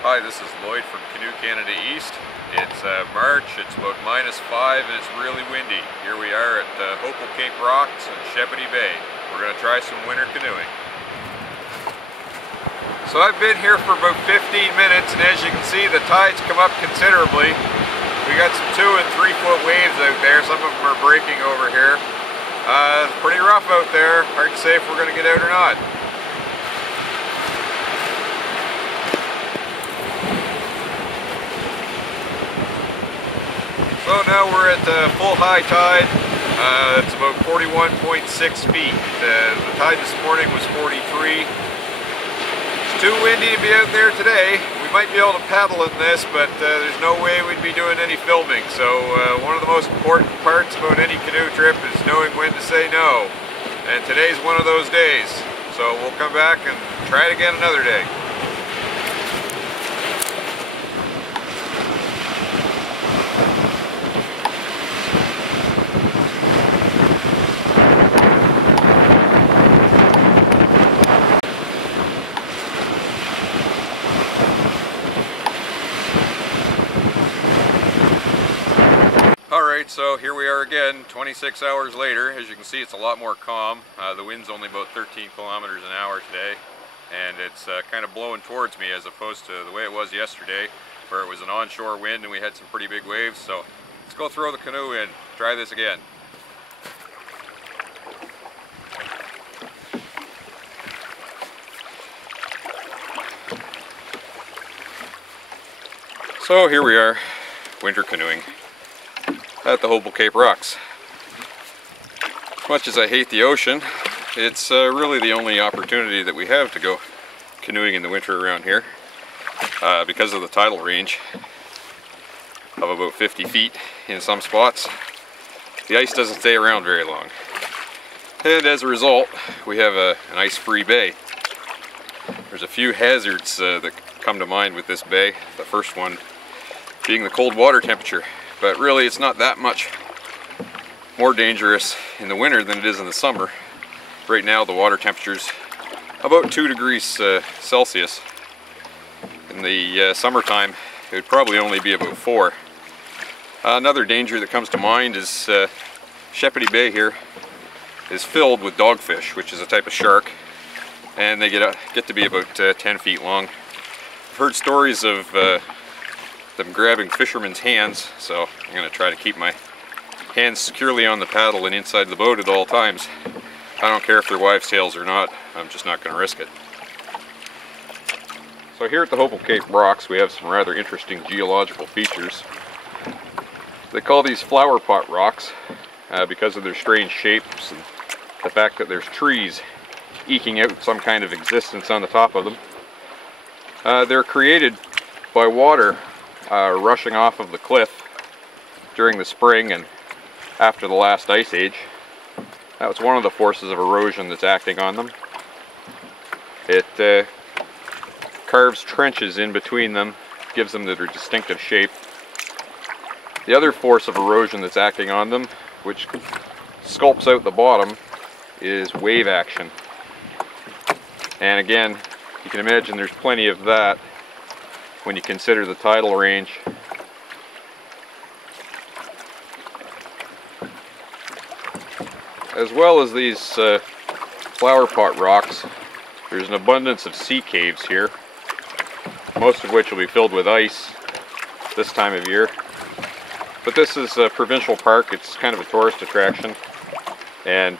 Hi, this is Lloyd from Canoe Canada East. It's March, it's about -5 and it's really windy. Here we are at Hopewell Rocks in Sheppey Bay. We're going to try some winter canoeing. So I've been here for about 15 minutes and as you can see the tide's come up considerably. We got some 2 and 3 foot waves out there. Some of them are breaking over here. It's pretty rough out there. Hard to say if we're going to get out or not. So now we're at full high tide. It's about 41.6 feet. The tide this morning was 43. It's too windy to be out there today. We might be able to paddle in this, but there's no way we'd be doing any filming. So one of the most important parts about any canoe trip is knowing when to say no. And today's one of those days. So we'll come back and try it again another day. Alright, so here we are again, 26 hours later. As you can see, it's a lot more calm. The wind's only about 13 kilometers an hour today, and it's kind of blowing towards me as opposed to the way it was yesterday, where it was an onshore wind and we had some pretty big waves. So let's go throw the canoe in, try this again. So here we are, winter canoeing at the Hopewell Rocks. As much as I hate the ocean, it's really the only opportunity that we have to go canoeing in the winter around here because of the tidal range of about 50 feet in some spots. The ice doesn't stay around very long, and as a result we have an ice-free bay. There's a few hazards that come to mind with this bay, the first one being the cold water temperature. But really it's not that much more dangerous in the winter than it is in the summer. Right now the water temperature's about 2 degrees Celsius. In the summertime it would probably only be about 4. Another danger that comes to mind is Sheppey Bay here is filled with dogfish, which is a type of shark, and they get to be about 10 feet long. I've heard stories of them grabbing fishermen's hands, so I'm going to try to keep my hands securely on the paddle and inside the boat at all times. I don't care if they're wives' tales or not, I'm just not going to risk it. So here at the Hopewell Rocks we have some rather interesting geological features. They call these flower pot rocks because of their strange shapes and the fact that there's trees eking out some kind of existence on the top of them. They're created by water rushing off of the cliff during the spring and after the last ice age. That was one of the forces of erosion that's acting on them. It carves trenches in between them, gives them their distinctive shape. The other force of erosion that's acting on them, which sculpts out the bottom, is wave action. And again, you can imagine there's plenty of that when you consider the tidal range. As well as these flower pot rocks, there's an abundance of sea caves here, most of which will be filled with ice this time of year. But this is a provincial park, it's kind of a tourist attraction, and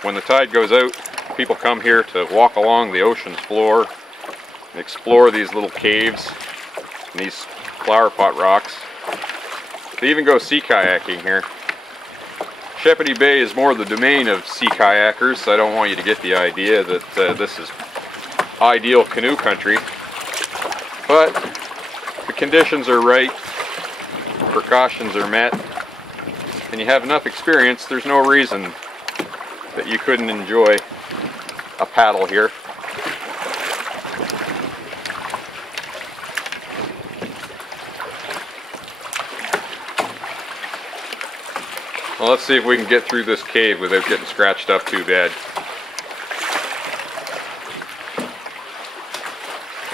when the tide goes out, people come here to walk along the ocean's floor and explore these little caves and these flower pot rocks. They even go sea kayaking here. Sheppey Bay is more the domain of sea kayakers. I don't want you to get the idea that this is ideal canoe country, but the conditions are right, precautions are met, and you have enough experience, there's no reason that you couldn't enjoy a paddle here. Well, let's see if we can get through this cave without getting scratched up too bad.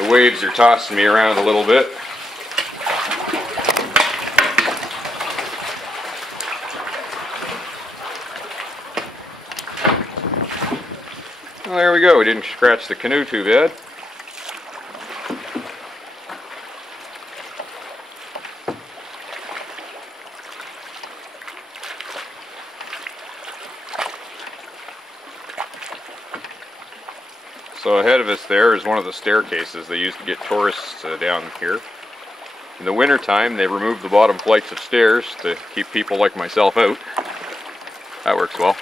The waves are tossing me around a little bit. Well, there we go. We didn't scratch the canoe too bad. So ahead of us there is one of the staircases they used to get tourists down here. In the winter time, they remove the bottom flights of stairs to keep people like myself out. That works well.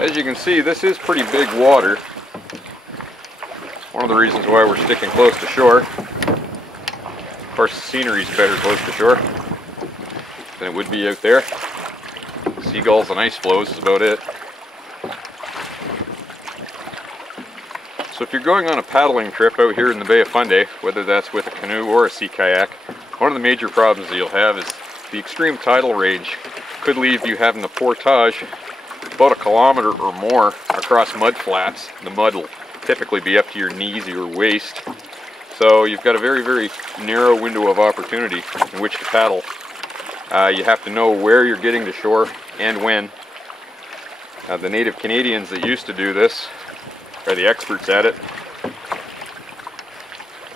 As you can see, this is pretty big water. One of the reasons why we're sticking close to shore. Of course, the scenery's better close to shore than it would be out there. Seagulls and ice floes is about it. So if you're going on a paddling trip out here in the Bay of Fundy, whether that's with a canoe or a sea kayak, one of the major problems that you'll have is the extreme tidal range could leave you having to portage about 1 kilometer or more across mud flats. The mud will typically be up to your knees or your waist. So you've got a very, very narrow window of opportunity in which to paddle. You have to know where you're getting to shore and when. The native Canadians that used to do this are the experts at it.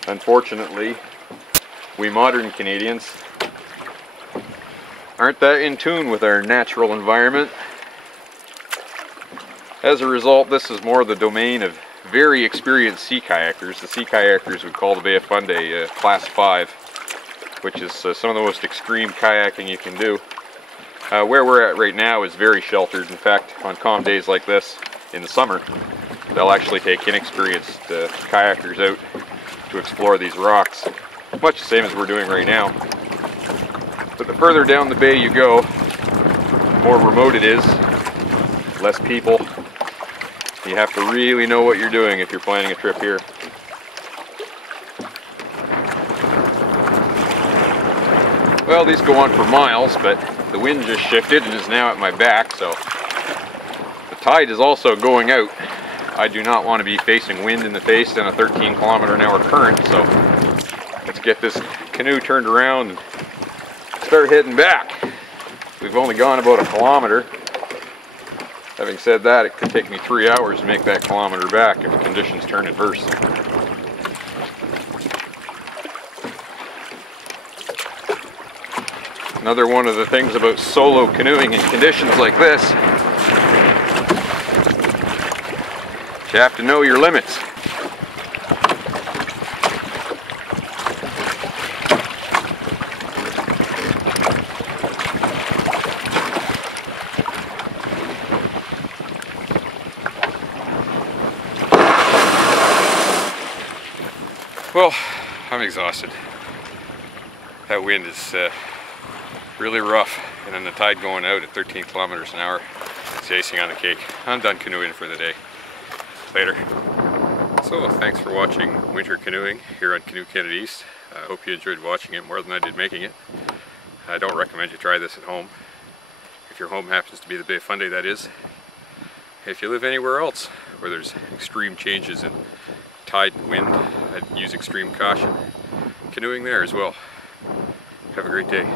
Unfortunately, we modern Canadians aren't that in tune with our natural environment. As a result, this is more the domain of very experienced sea kayakers. The sea kayakers would call the Bay of Fundy Class 5, which is some of the most extreme kayaking you can do. Where we're at right now is very sheltered. In fact, on calm days like this in the summer, they'll actually take inexperienced kayakers out to explore these rocks, much the same as we're doing right now. But the further down the bay you go, the more remote it is, less people. You have to really know what you're doing if you're planning a trip here. Well, these go on for miles, but the wind just shifted and is now at my back, so the tide is also going out. I do not want to be facing wind in the face and a 13-kilometer-an-hour current, so let's get this canoe turned around and start heading back. We've only gone about 1 kilometer. Having said that, it could take me 3 hours to make that kilometer back if conditions turn adverse. Another one of the things about solo canoeing in conditions like this, you have to know your limits. Well, I'm exhausted. That wind is really rough, and then the tide going out at 13 kilometers an hour. It's the icing on the cake. I'm done canoeing for the day. Later. So, thanks for watching Winter Canoeing here on Canoe Canada East. I hope you enjoyed watching it more than I did making it. I don't recommend you try this at home. If your home happens to be the Bay of Fundy, that is. If you live anywhere else where there's extreme changes in tide and wind, I'd use extreme caution. Canoeing there as well. Have a great day.